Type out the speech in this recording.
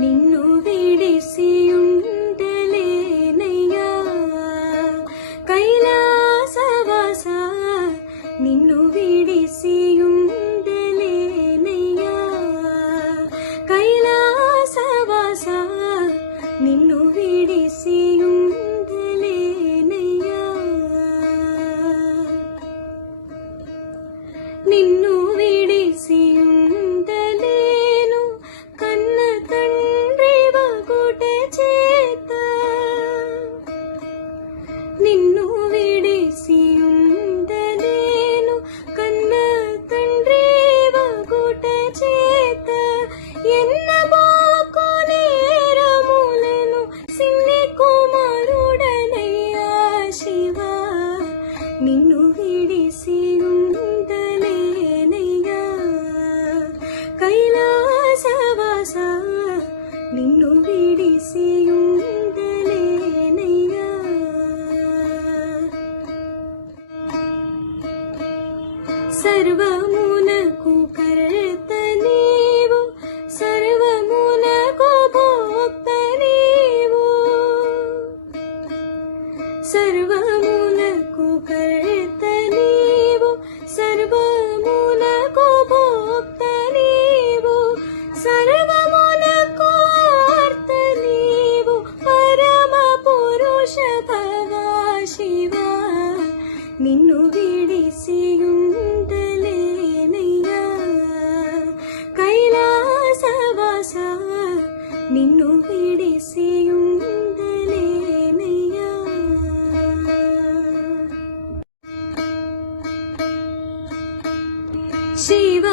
నిన్ను విడిసియుండలేనయ్యా కైలాసవాస, నిన్ను విడిసియుండలేనయ్యా కైలాసవాస, నిన్ను విడిసియుండలేనయ్యా. నిన్ను విడిసియుండలేను కన్న తండ్రి వగుట చేత, నిన్ను విడిసియుండలేను కన్న తండ్రి వగుట చేత, ఎన్నబోకు నేరములను సిన్ని కుమారుడనయ్యా శివా, నిన్ను విడిసియుండలేనయ్యా కైలాసవాస, నిన్ను విడిసియుండలేనయ్యా. సర్వమునకు కర్త నీవు, సర్వమునకు భోక్త నీవు, సర్వమునకు కర్త నీవు, సర్వమునకు భోక్త నీవు, సర్వమునకు ఆర్త నీవు, పరమ పురుష భవా శివా, నిన్ను విడిసియుండలేనయ్యా కైలాసవాస, నిన్ను విడిసియుండలేనయ్యా. శివ